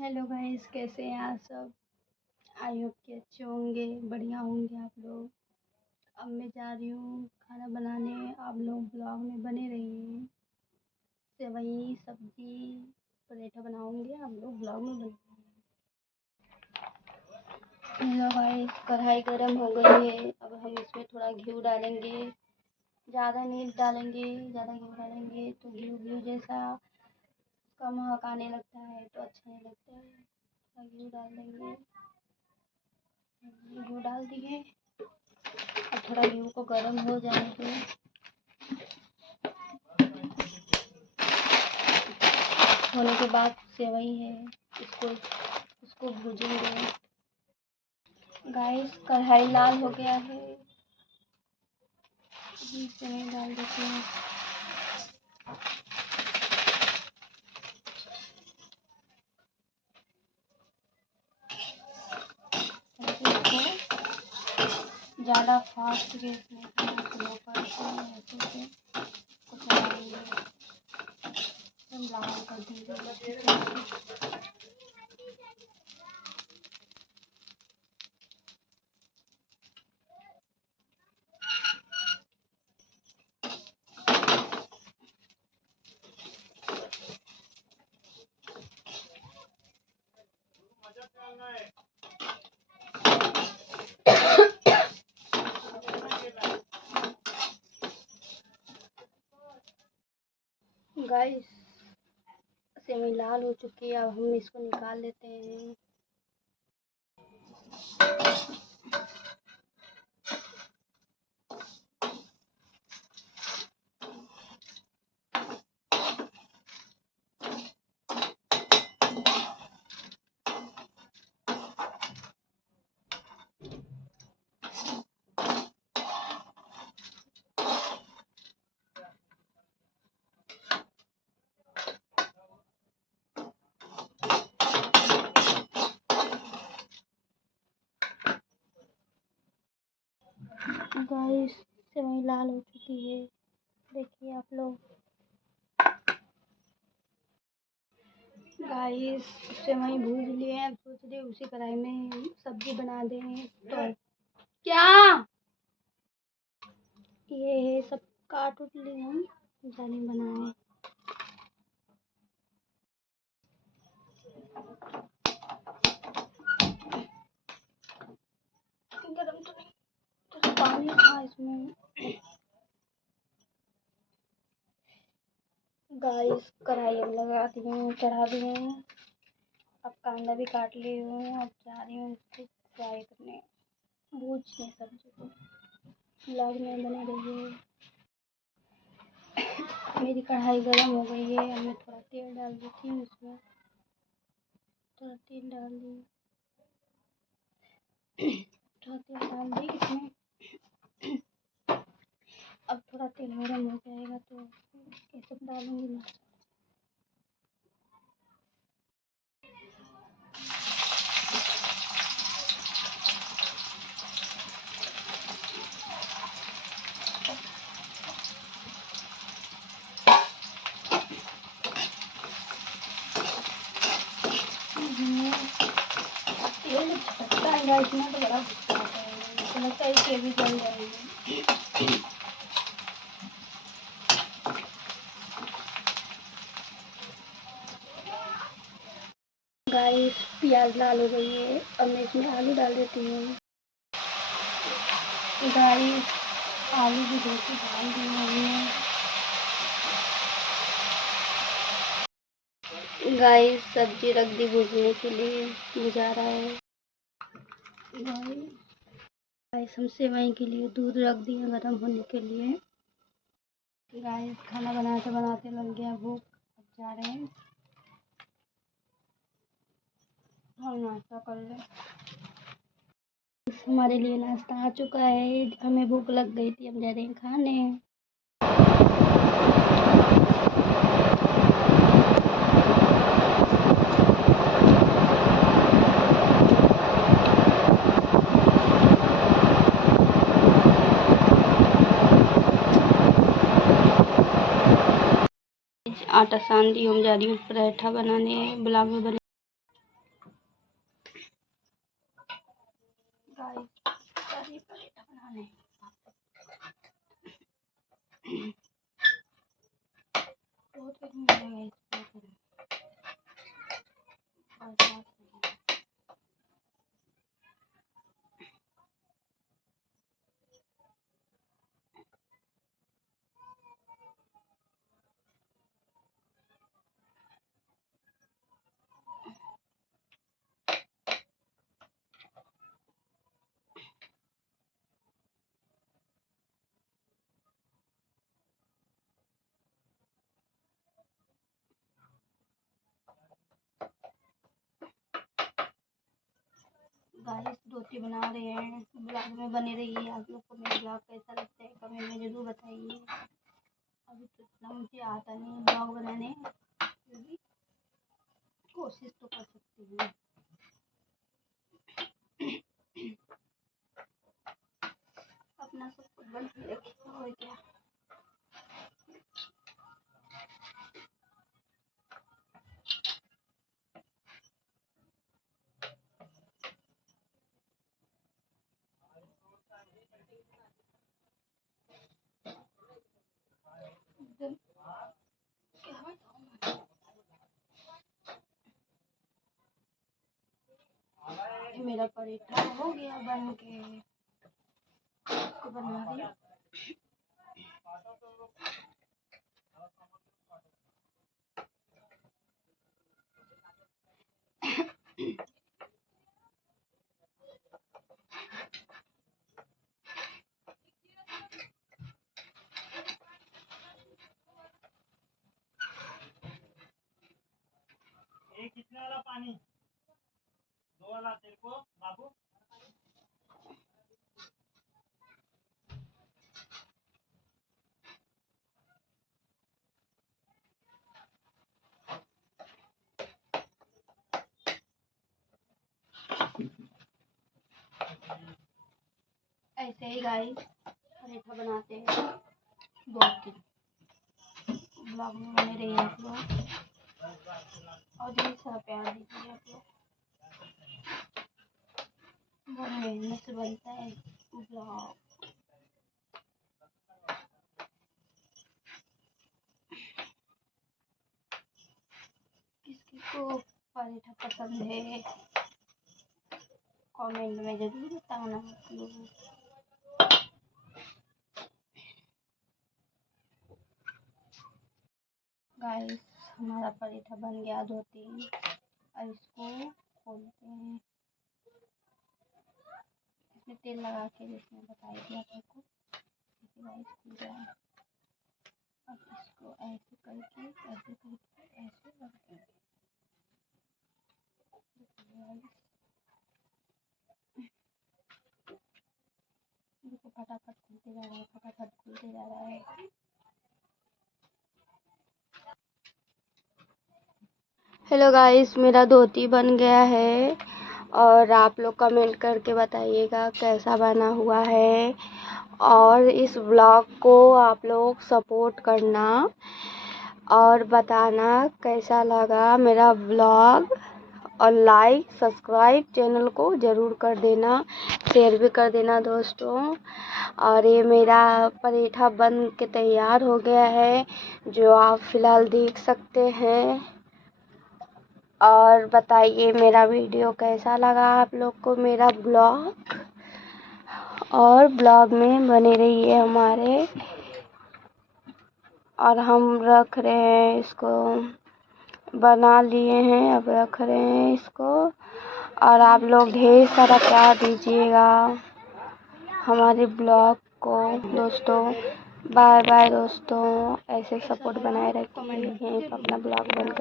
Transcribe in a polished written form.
Hello guys, कैसे हैं आप सब। आई होप कि अच्छे होंगे, बढ़िया होंगे आप लोग। अब मैं जा रही हूँ खाना बनाने, आप लोग ब्लॉग में बने रहिए। सेवई सब्जी पराठा बनाऊँगी, आप लोग ब्लॉग में बने रहिए। हेलो गाइस, कढ़ाई गरम हो गई है। अब हम इसमें थोड़ा घी डालेंगे, ज़्यादा नहीं डालेंगे। ज़्यादा घी डालेंगे तो घी घी जैसा उसका महक आने लगता है तो अच्छा नहीं लगता है। थोड़ा घी डाल देंगे, घी डाल दिए। अब थोड़ा घी को गर्म हो जाने दो। होने के बाद सेवई है, इसको भूजेंगे। गाइस, कढ़ाई लाल हो गया है, सेवई डाल देते हैं। ज़्यादा फास्ट गैस में स्लो करके ऐसे से कुछ चलाएंगे, एकदम लाल कर देंगे। गाइस, सेवई लाल हो चुकी है, अब हम इसको निकाल लेते हैं। गाइस, सेवई लाल हो चुकी है, देखिए आप लोग। गाइस, सेवई भूज लिए हैं, अब सोच रहे उसी कढ़ाई में सब्जी बना दें। तो क्या ये सब काट उठ लिए हम जाने बनाने। गरम तो नहीं, तो पानी था इसमें। गाइस, कढ़ाई अब लगा दिए हैं, चढ़ा दिए हैं। अब कांदा भी काट ली हूँ, अब जा रही हूँ इसको फ्राई करने, भूजने सब्जी को। ब्लॉग में बने रहिए। मेरी कढ़ाई गरम हो गई है, अब मैं थोड़ा तेल डाल देती हूँ इसमें। थोड़ा तेल डाल दी, थोड़ा तेल डाल दी इसमें। अब थोड़ा तेल गरम हो जाएगा तो ये सब डालूंगी मैं। तेल छटका है गाइस, इसमें तो बड़ा गुस्सा आता है, मुझे लगता है कि भी जल जाएंगे। गाइस, प्याज लाल हो गई है, अब मैं इसमें आलू डाल देती हूँ। गाइस, आलू भी धो के डाल दिए हमने। गाइस, सब्जी रख दी भूनने के लिए, भुजा रहा है। गाइस, हम सेवई के लिए दूध रख दिए गरम होने के लिए। गाइस, खाना बनाते बनाते लग गया भूख, अब जा रहे हैं हम नाश्ता कर लें। हमारे लिए नाश्ता आ चुका है, हमें भूख लग गई थी, हम जा रहे हैं खाने। आटा सान दी, हम जा रही हूँ पराठा बनाने, ब्लॉग में बने। नहीं बहुत गर्मी है बरसात में। गाइस रोटी बना रहे हैं, ब्लॉग में बने रहिए। आप लोग को मेरा ब्लॉग कैसा लगता है कमेंट में ज़रूर बताइए। अभी तो इतना मुझे आता नहीं है ब्लॉग बनाने, फिर भी कोशिश तो कर सकती हूँ। अपना सब कुछ बन के रखिए और क्या। मेरा पराठा हो गया बन के, इसको बना रही हूँ। कितने वाला पानी 2 वाला तेरे को बाबू। ऐसे ही गाइस पराठा बनाते हैं 2-3 ब्लॉग में बने रहिए आप लोग और ढेर सारा प्यार दीजिए आप लोग। बहुत मेहनत से बनता है ब्लॉग। किसी को पराठा पसंद है कमेंट में ज़रूर बताना आप लोग। गाइस हमारा पराठा बन गया 2-3, अब इसको खोलते हैं। इसमें तेल लगा के जिसमें बताई थी आप लोग को, गाइस खुल गया। अब इसको ऐसे करके ऐसे रख देंगे। देखो फटाफट खुलते जा रहा है, फटाफट खुलते जा रहा है। हेलो गाइस मेरा धोती बन गया है और आप लोग कमेंट करके बताइएगा कैसा बना हुआ है। और इस ब्लॉग को आप लोग सपोर्ट करना और बताना कैसा लगा मेरा ब्लॉग, और लाइक सब्सक्राइब चैनल को ज़रूर कर देना, शेयर भी कर देना दोस्तों। और ये मेरा पराठा बन के तैयार हो गया है जो आप फ़िलहाल देख सकते हैं। और बताइए मेरा वीडियो कैसा लगा आप लोग को, मेरा ब्लॉग, और ब्लॉग में बने रहिए हमारे। और हम रख रहे हैं इसको, बना लिए हैं, अब रख रहे हैं इसको। और आप लोग ढेर सारा प्यार दीजिएगा हमारे ब्लॉग को दोस्तों। बाय बाय दोस्तों, ऐसे सपोर्ट बनाए रखिए अपना ब्लॉग बनकर।